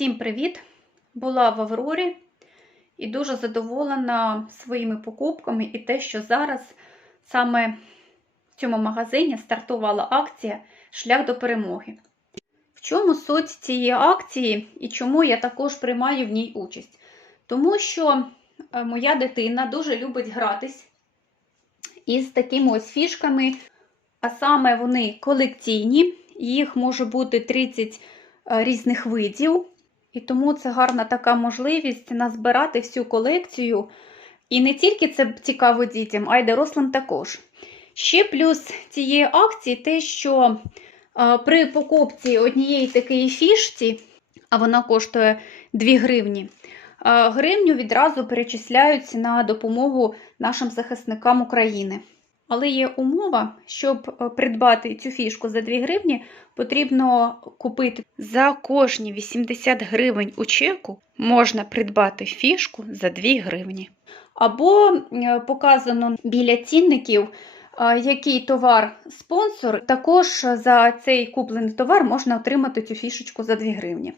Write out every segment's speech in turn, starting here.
Всім привіт! Була в Аврорі і дуже задоволена своїми покупками і те, що зараз саме в цьому магазині стартувала акція Шлях до перемоги. В чому суть цієї акції і чому я також приймаю в ній участь? Тому що е, моя дитина дуже любить гратись із такими ось фішками, а саме вони колекційні, їх може бути 30 е, різних видів. І тому це гарна така можливість назбирати всю колекцію. І не тільки це цікаво дітям, а й дорослим також. Ще плюс цієї акції те, що е, при покупці однієї такої фішці, а вона коштує 2 гривні, е, гривню відразу перечисляють на допомогу нашим захисникам України. Але є умова, щоб е, придбати цю фішку за 2 гривні, потрібно купити за кожні 80 гривень у чеку можна придбати фішку за 2 гривні. Або е, показано біля цінників, е, який товар спонсор, також за цей куплений товар можна отримати цю фішечку за 2 гривні.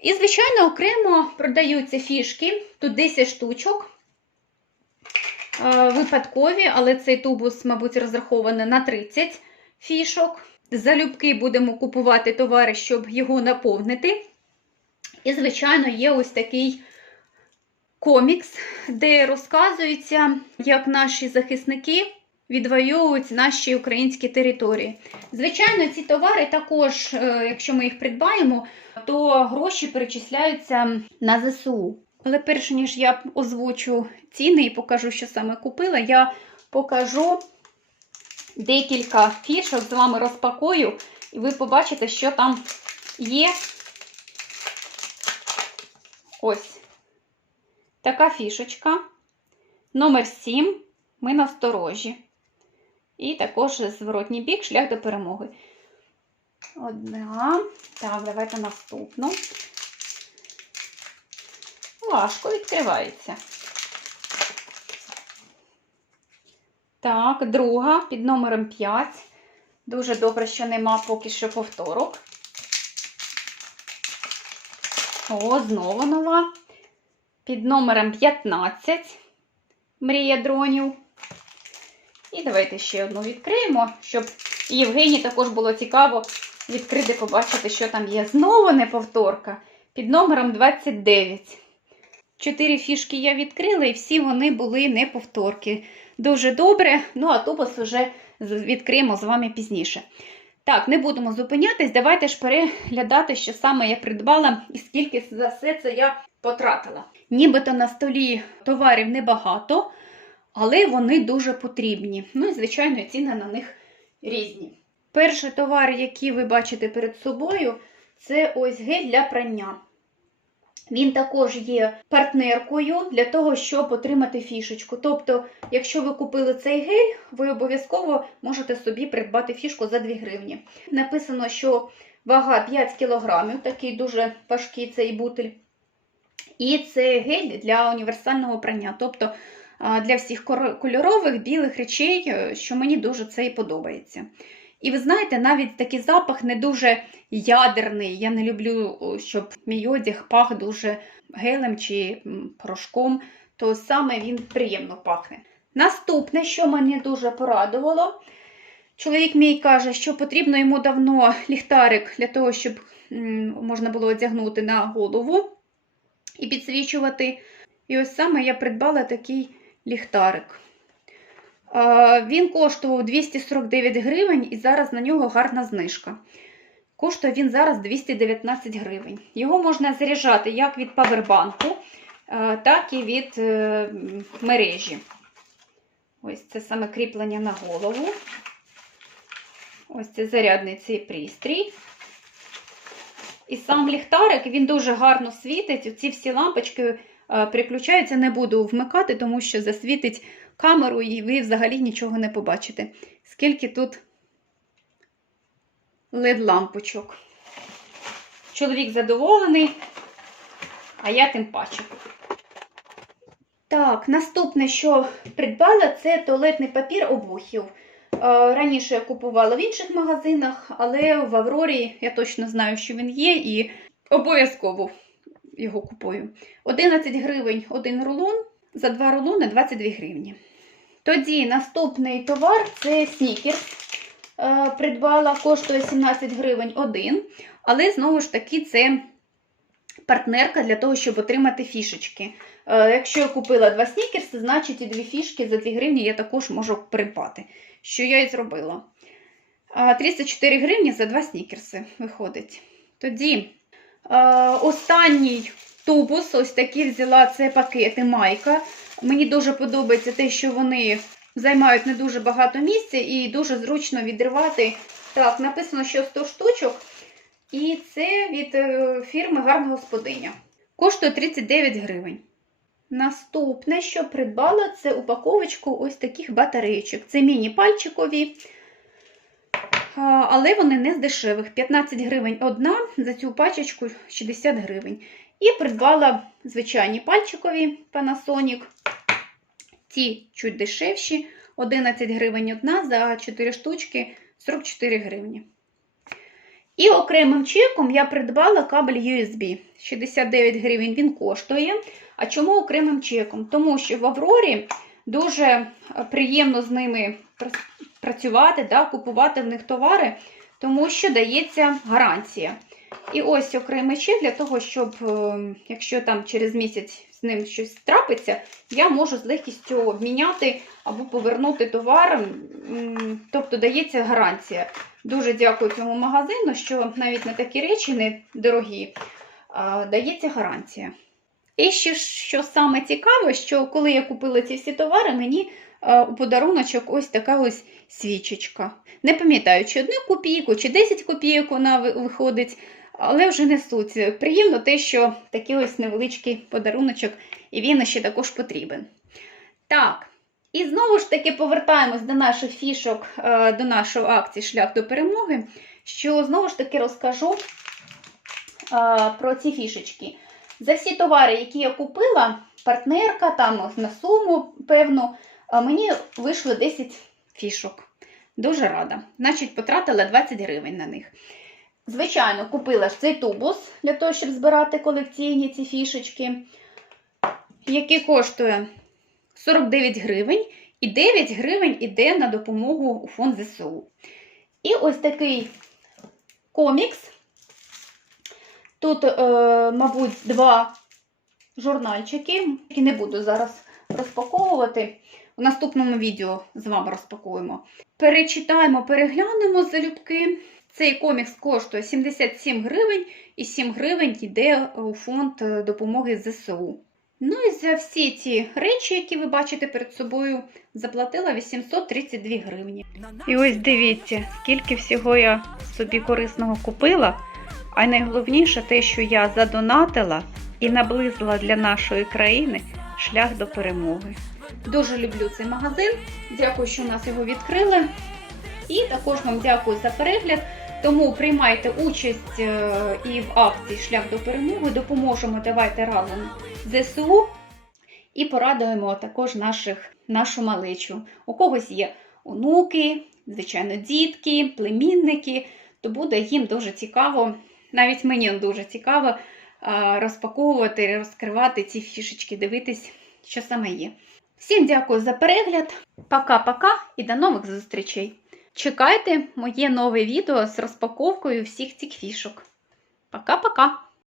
І, звичайно, окремо продаються фішки, тут 10 штучок. Е, Випадкові, але цей тубус, мабуть, розрахований на 30 фішок. Залюбки будемо купувати товари, щоб його наповнити. І, звичайно, є ось такий комікс, де розказується, як наші захисники відвоюють наші українські території. Звичайно, ці товари також, е, якщо ми їх придбаємо, то гроші перечисляються на ЗСУ. Але перш ніж я озвучу ціни і покажу, що саме купила, я покажу декілька фішок, з вами розпакую, і ви побачите, що там є. Ось така фішечка. Номер 7. Ми насторожі. І також зворотній бік шлях до перемоги. Одна. Так, давайте наступну. Важко відкривається. Так, друга під номером 5. Дуже добре, що нема поки що повторок. О, знову нова. Під номером 15. Мрія дронів. І давайте ще одну відкриємо, щоб Євгенії також було цікаво відкрити, побачити, що там є. Знову не повторка. Під номером 29. Чотири фішки я відкрила, і всі вони були не повторки. Дуже добре. Ну, а тубус вже відкриємо з вами пізніше. Так, не будемо зупинятись, давайте ж переглядати, що саме я придбала і скільки за все це я потратила. Нібито на столі товарів небагато, але вони дуже потрібні. Ну і, звичайно, ціни на них різні. Перший товар, який ви бачите перед собою, це ось гель для прання. Він також є партнеркою для того, щоб отримати фішечку. Тобто, якщо ви купили цей гель, ви обов'язково можете собі придбати фішку за 2 гривні. Написано, що вага 5 кг, такий дуже важкий цей бутиль. І це гель для універсального прання. Тобто для всіх кольорових білих речей, що мені дуже це і подобається. І ви знаєте, навіть такий запах не дуже ядерний. Я не люблю, щоб мій одяг пах дуже гелем чи порошком, то саме він приємно пахне. Наступне, що мене дуже порадувало, чоловік мій каже, що потрібно йому давно ліхтарик для того, щоб можна було одягнути на голову і підсвічувати. І ось саме я придбала такий ліхтарик. Він коштував 249 гривень, і зараз на нього гарна знижка. Коштує він зараз 219 гривень. Його можна заряджати як від павербанку, так і від е, мережі. Ось це саме кріплення на голову. Ось це зарядний цей пристрій. І сам ліхтарик, він дуже гарно світить. Ці всі лампочки приключаються, не буду вмикати, тому що засвітить камеру, і ви взагалі нічого не побачите. Скільки тут лед-лампочок. Чоловік задоволений, а я тим паче. Так, наступне, що придбала, це туалетний папір обухів. Раніше я купувала в інших магазинах, але в Аврорі я точно знаю, що він є, і обов'язково його купую. 11 гривень один рулон, за два рулони 22 гривні. Тоді наступний товар це снікерс. Е, Придбала, коштує 17 гривень один, але знову ж таки це партнерка для того, щоб отримати фішечки. Е, Якщо я купила два снікерси, значить і дві фішки за 2 гривні я також можу придбати, що я і зробила. А, 34 гривні за два снікерси виходить. Тоді е, останній тубус, ось такий взяла це пакети майка. Мені дуже подобається те, що вони займають не дуже багато місця і дуже зручно відривати. Так, написано, що 100 штучок. І це від е, фірми Гарна Господиня. Коштує 39 гривень. Наступне, що придбала, це упаковочку ось таких батареєчок. Це міні-пальчикові, але вони не з дешевих. 15 гривень одна, за цю пачечку 60 гривень. І придбала звичайні пальчикові Panasonic. Ці чуть дешевші, 11 гривень одна, за 4 штучки 44 гривні. І окремим чеком я придбала кабель USB. 69 гривень він коштує. А чому окремим чеком? Тому що в Аврорі дуже приємно з ними працювати, да, купувати в них товари, тому що дається гарантія. І ось окремий для того, щоб, е, якщо там через місяць з ним щось трапиться, я можу з легкістю обміняти або повернути товар. Тобто дається гарантія. Дуже дякую цьому магазину, що навіть на такі речі не дорогі, дається гарантія. І ще що саме цікаве, що коли я купила ці всі товари, мені у подаруночок ось така ось свічечка. Не пам'ятаю, чи одну копійку, чи 10 копійок вона виходить, але вже не суть. Приємно те, що такий ось невеличкий подаруночок, і він ще також потрібен. Так, і знову ж таки повертаємось до наших фішок, е, до нашої акції Шлях до перемоги. Що знову ж таки розкажу е, про ці фішечки. За всі товари, які я купила, партнерка там на суму, певну, е, мені вийшло 10 фішок. Дуже рада. Значить, потратила 20 гривень на них. Звичайно, купила ж цей тубус для того, щоб збирати колекційні ці фішечки, який коштує 49 гривень, і 9 гривень іде на допомогу у фонд ЗСУ. І ось такий комікс. Тут, е, мабуть, два журнальчики, які не буду зараз розпаковувати. У наступному відео з вами розпакуємо. Перечитаємо, переглянемо залюбки. Цей комікс коштує 77 гривень, і 7 гривень йде у фонд е, допомоги ЗСУ. Ну і за всі ці речі, які ви бачите перед собою, заплатила 832 гривні. І ось дивіться, скільки всього я собі корисного купила. А найголовніше те, що я задонатила і наблизила для нашої країни шлях до перемоги. Дуже люблю цей магазин. Дякую, що нас його відкрили. І також вам дякую за перегляд. Тому приймайте участь е, і в акції Шлях до перемоги. Допоможемо давайте разом ЗСУ і порадуємо також наших, нашу малечу. У когось є онуки, звичайно, дітки, племінники, то буде їм дуже цікаво, навіть мені дуже цікаво а, розпаковувати, розкривати ці фішечки, дивитись, що саме є. Всім дякую за перегляд. Пока-пока і до нових зустрічей! Чекайте моє нове відео з розпаковкою всіх цих фішок. Пока-пока!